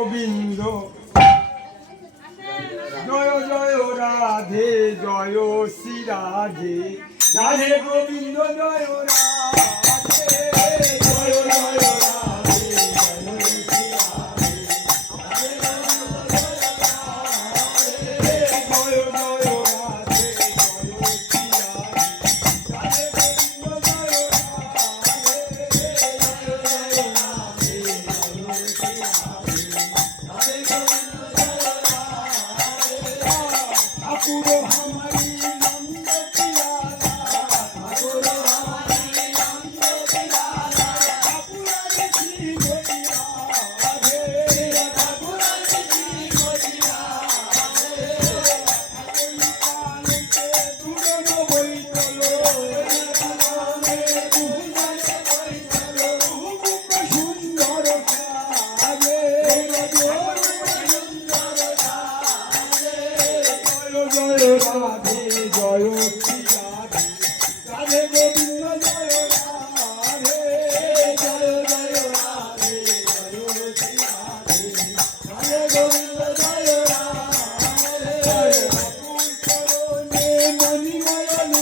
গোবিন্দ। জয় জয় রাধে জয় শ্রী রাধে। রাধে গোবিন্দ জয় রাধে।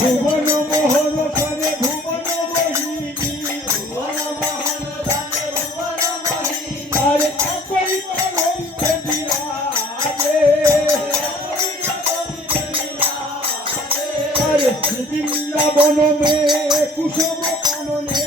ভুবন মোহন করে ভুবন মোহিনী আর একই করতে বিরাজে আর কুসুম কাননে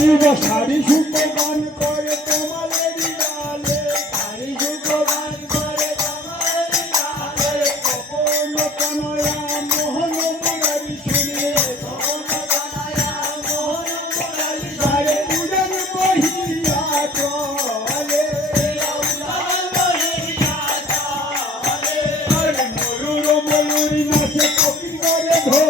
শাড়ি শুকো গান করে তোমাদের ডালে, শাড়ি শুকো গান করে তোমাদের ডালে। কখন কনয়া মোহন মুরারি শুনে কখন কনয়া মোহন মুরারি শাড়ি উড়ন বহিয়া চলে। উড়ন বহিয়া চলে ময়ূর ময়ূরী নাচে কপি করে ধরে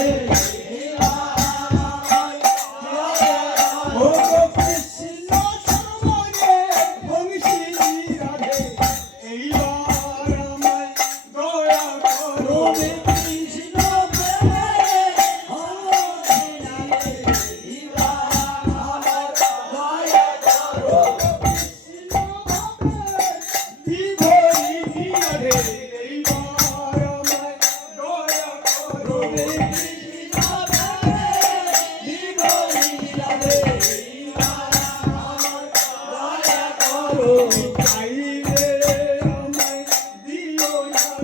Hey.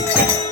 Thank you.